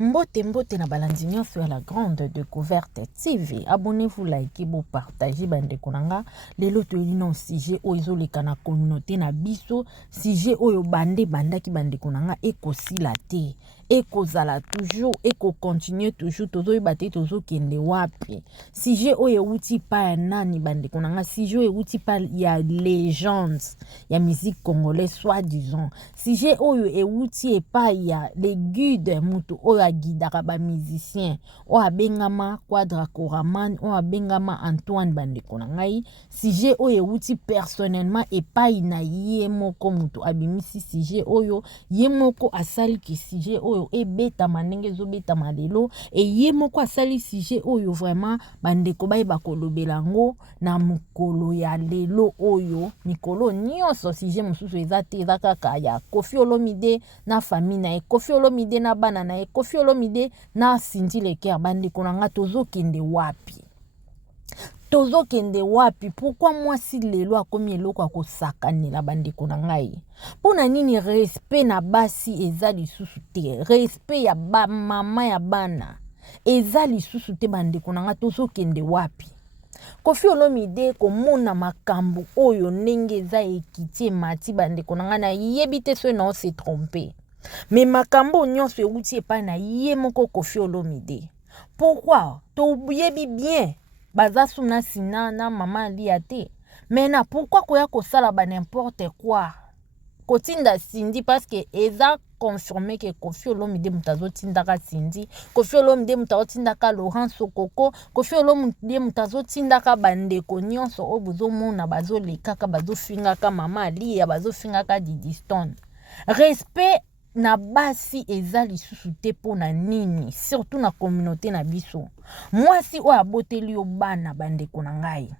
Mbote na balandinyo sur la grande découverte TV. Abonnez-vous, likez, vous partagez bande konanga. Lelo to lino sujet o izoleka na communauté na biso, sujet oyo bande ki bande konanga eko silate. Eko zala toujours, eko continue toujours tozo ibate tozo kende wapi. Sujet oyo uti pa nani bande konanga, sujet oyo uti pa ya legends ya musique congolaise soi-disant. Sujet oyo uti pa ya les guides mutu oyo agidaka ba musicien o abengama Quadra Koraman o abengama Antoine bandeko na ngai. Sujet oyo uti personnellement epai na ye moko mutu abimisi sujet oyo ye moko asali ki sujet oyo ebeta manenge zo beta malelo e ye moko asali sujet oyo vraiment bandeko bayeba kolobela ngo na mukolo ya lelo oyo mikolo nyonso sujet mususu ezate ezakaka ya Koffi Olomide na famille na Koffi Olomide na bana na Koffi Olomide na Cindy Leker bandeko na nga tozo kende wapi pourquoi moi si lelo akomi eloko akosakanela bandeko na ngai pona nini respect na basi eza lisusu te respect ya ba mama ya bana eza lisusu te bandeko na nga tozo kende wapi Koffi Olomide komona makambo oyo ndenge eza ekitie mati bandeko na nga na yebi te so na se tromper mais makambo nyonso euti epai na ye moko Koffi Olomide pourquoi to yebi bien baza suna sina na mama liate mena pourquoi koya kosala ba n'importe quoi kotinda Cindy parce que eza confirmé que Koffi Olomide mutazo tindaka Cindy Koffi Olomide mutazo tindaka Laurent Sokoko Koffi Olomide mutazo tindaka bandeko nyonso o bozo mona bazo lekaka bazo fingaka mama lia bazo fingaka Didi Stone respect na basi eza lisusu te pona nini surtout na communauté na biso mwasi o aboteli yo bana bandeko na ngai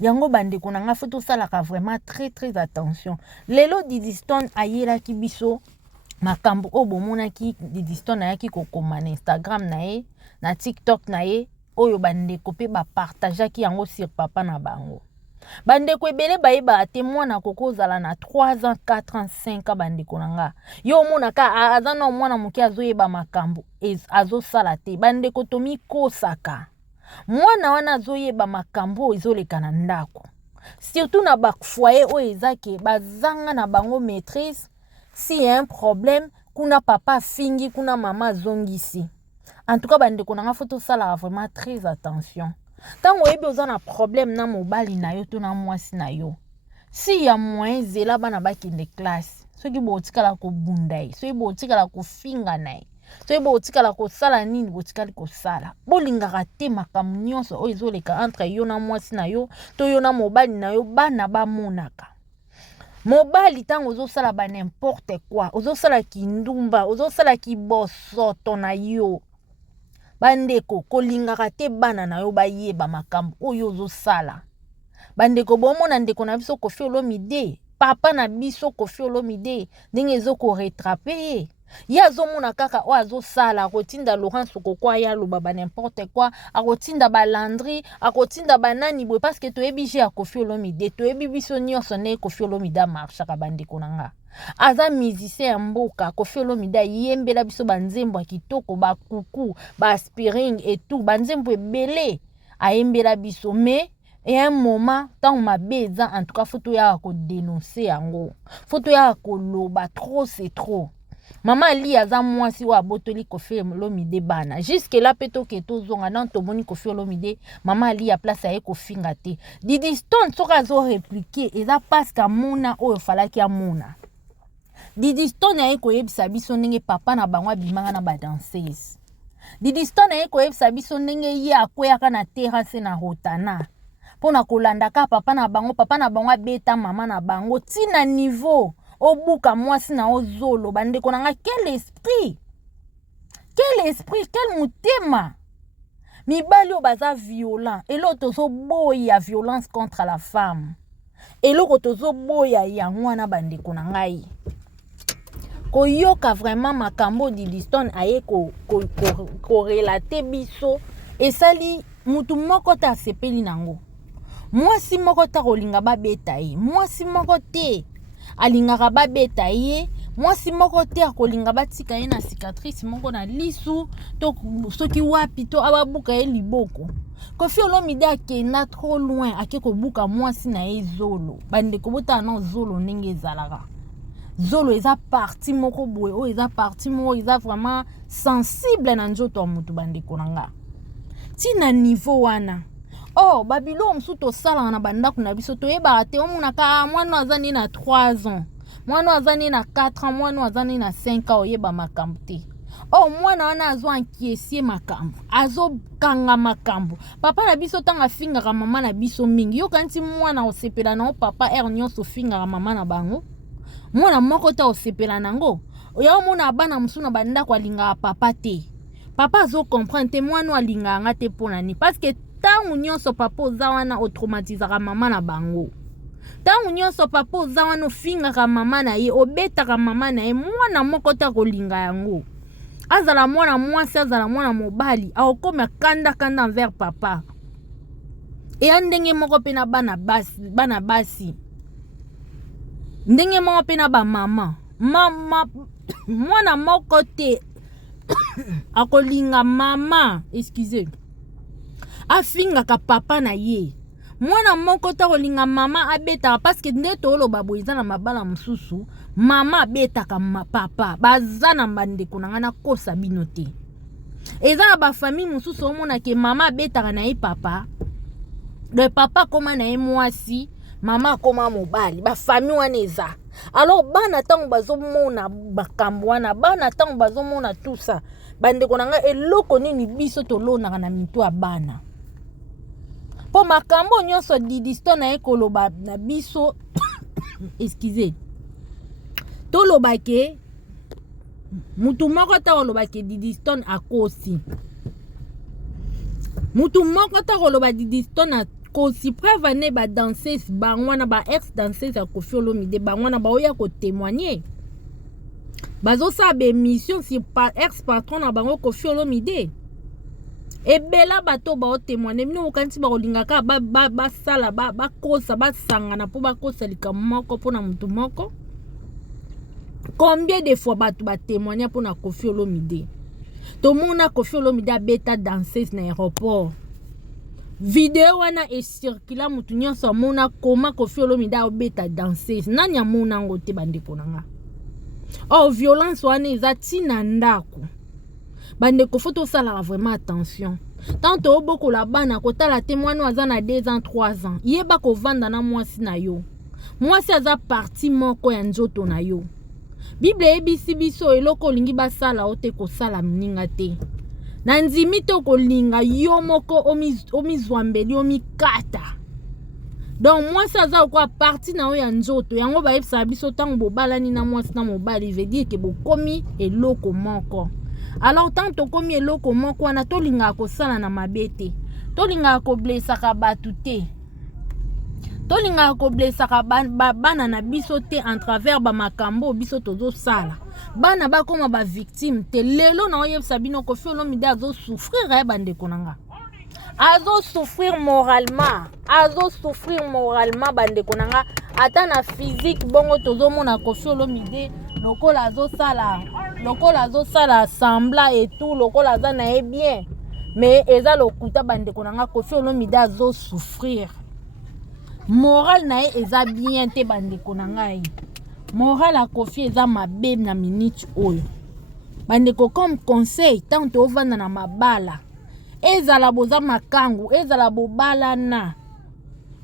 yango bandeko na nga faut tosalaka vraiment très attention lelo Didi Stone ayelaki biso makambo o bomonaki Didi Stone ayaki kokoma na Instagram na ye na TikTok na ye oyo bandeko pe ba partageaki yango sur papa na bango bandeko ebele bayeba ate mwana kokozala na 3 ans 4 ans 5 ans bandeko na nga yo monaka aza na mwana moke azoyeba makambo azosala te bandeko tomikosaka mwana wana azoyeba makambo ezoleka na ndako surtout na bafoyer oyo ezake bazanga na bango maîtrise si y a un problème kuna papa fingi kuna mama zongisi en tout cas bandeko na nga faut tosala vraiment très attention tango yebi oza na problème na mobali na yo to na mwasi na yo si ya moyen zela bana bakende classe soki botikala kobunda ye soki botikala kofinga na ye soki botikala kosala nini botikali kosala bolingaka te makambo nyonso oyo ezoleka entre yo na mwasi na yo to yo na mobali na yo bana bamonaka mobali tango ozosala ba n'importe quoi ozosala kindumba ozosala kibosoto na yo bandeko kolingaka te bana na yo bayeba makambo oyo ozosala bandeko bomona ndeko na biso Koffi Olomide papa na biso Koffi Olomide ndenge ezoko retraper ye azomona kaka o azosala akotinda Laurent Sokoko ya loba ba n'importe quoi akotinda ba Landry akotinda banani boye parce que toyebi je ya Koffi Olomide toyebi biso nyonso ne Koffi Olomide marchaka bandeko na nga aza musicien ya mboka Koffi Olomide yembela biso banzembo kitoko ba kuku ba aspiring et tout banzembo ebele ayembela biso mais et un moment tant mabeza en tout cas faut ya ko dénoncer yango faut ya ko loba trop c'est trop mama li aza mwasi wa botoli Koffi Olomide bana jusque là peto ke tozonga nan to moni Koffi Olomide mama li ya place aye kofinga te Didi Stone soka zo répliquer eza parce que mona oyo falaki amona Didi Stone aye koyebisa biso ndenge papa na bango abimanga na ba danseuse Didi Stone aye koyebisa biso ndenge ye akweyaka na terrasse na Rotana pona kolandaka papa na bango abeta mama na bango tina niveau obuka mwasi na ozolo bandeko na nga quel esprit quel mutema mibali o baza violent elo tozo boya violence contre la femme elo tozo boya yango na bandeko na ngai koyoka vraiment makambo Didi Stone aye ko relater biso esali mutu moko ta sepeli nango mwasi moko ta kolinga babeta ye mwasi moko te alingaka babeta ye mwasi moko te akolinga batika ye na cicatrice moko na lisu to soki wapi to ababuka ye liboko. Koffi Olomide akenda trop loin ake kobuka mwasi na ye zolo. Bandeko bota na zolo ndenge ezalaka. Zolo eza parti moko boye o eza parti moko eza vraiment sensible na nzoto ya mutu bandeko nanga. Tina niveau wana. Oh, babilo msuto sala na bandako na biso to yeba te omunaka mwana azani na 3 ans. Mwana azani na 4 ans, mwana azani na 5 ans oyeba makambo te. Oh, mwana wana azo ankiesier makambo, azo kanga makambo. Papa na biso tanga fingaka mama na biso mingi. Yo kanti mwana osepela na o papa nyonso fingaka mama na bango. Mwana moko ta osepela nango. Oya mona bana musuna bandako alinga papa te. Papa azo comprendre te mwana alinga nga te pona ni parce que tangu nyonso papa oza wana otraumatisaka mama na bango. Tangu nyonso papa oza wana ofingaka mama na ye, obetaka mama na ye, mwana moko ta kolinga yango. Azala mwana mwasi, azala mwana mobali, aokoma kanda envers papa. E ndenge moko pe na bana basi. Ndenge moko pe na ba mama. Mwana moko te akolinga mama, excusez. Afingaka papa na ye. Mwana moko ta kolinga mama abetaka parce que nde to lo babo eza na mabala mususu mama abetaka papa baza na bandeko na ngana kosa bino te. Eza na ba famille mususu omona ke mama abetaka na ye papa. Le papa koma na ye mwasi, mama koma mobali, ba famille wana eza. Alors bana tango bazomona bakambo wana, bana tango bazomona tout ça. Bandeko na nga eloko nini biso to lonaka na mito ya bana. Po makambo nyonso Didiston na ekoloba na biso excusez. To lobake mutu moko ta kolobake Didiston akosi. Mutu moko ta koloba Didiston akosi preuve ne ba danseuse bangwana ba ex danseuse ya Koffi Olomide bangwana ba oya ko témoigner. Bazo sa be mission si pa ex patron na bango Koffi Olomide. Ebela bato ba o témoigner mino kanti ba kolingaka ba sala ba kosa ba sangana po ba kosa likambo moko po na mutu moko. Combien de fois bato ba témoigner po na Koffi Olomide. To mona Koffi Olomide abeta danseuse na aéroport. Video wana e circula mutu nyonso mona koma Koffi Olomide abeta danseuse. Nani amona ngo te bandeko nanga. Oh, violence wana eza tina ndako. Bandeko foto sala vraiment attention. Tanto oboko la bana kotala témoin aza na 2 ans 3 ans. Yeba ko vanda na mwasi na yo. Mwasi aza parti moko ya nzoto na yo. Bible ebisi biso eloko lingi basala ote ko sala mninga te. Na nzimi to kolinga yo moko omizwambeli omikata. Donc mwasi aza kwa parti na yo ya nzoto. Yango ba ebisa biso tango bobalani na mwasi na mobali veut dire que bokomi eloko moko. Alors tanto komi eloko moko wana tolinga kosala na mabete. Tolinga ko blessaka batu te. Tolinga ko blessaka bana na biso te en travers ba makambo biso tozo sala. Bana ba koma ba victime te lelo na oyebisa bino Koffi Olomide azo souffrir ya bandeko nanga. Azo souffrir moralement. Azo souffrir moralement bandeko nanga. Ata na physique bongo tozo mona Koffi Olomide lokola azo sala sembla et tout lokola aza na e bien. Mais eza lokuta bandeko nanga Koffi Olomide azo souffrir. Moral na e eza bien te bandeko nanga e. Moral a Koffi eza mabe na minute oyo. Bandeko comme conseil tanto ovanda na mabala. Ezala boza makangu, ezala bobala na.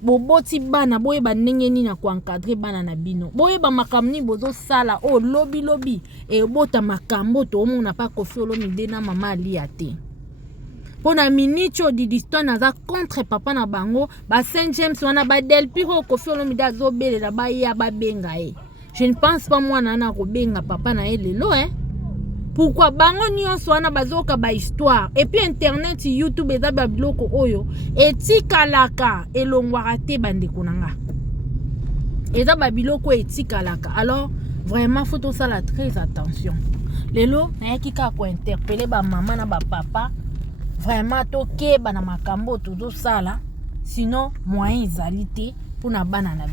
Boboti bana boyeba ndenge nini na encadrer bana na bino. Boyeba makamni bozo sala o lobi e bota makambo to omona pa Koffi Olomide na mama alia te. Pona minute Didiston aza contre papa na bango, ba Saint James wana ba Del Piro Koffi Olomide azobelela ba ya ba benga e. Je ne pense pas mwana na ko benga papa na elelo Pourquoi bango nyonso wana bazoka ba histoire et puis internet YouTube eza ba biloko oyo etikalaka elongwaka te bandeko nanga. Eza ba biloko etikalaka. Alors vraiment faut tout ça la très attention. Lelo na yaki ka ko interpeller ba maman na ba papa vraiment toke bana makambo todo sala sinon moyen ezali te pour na bana na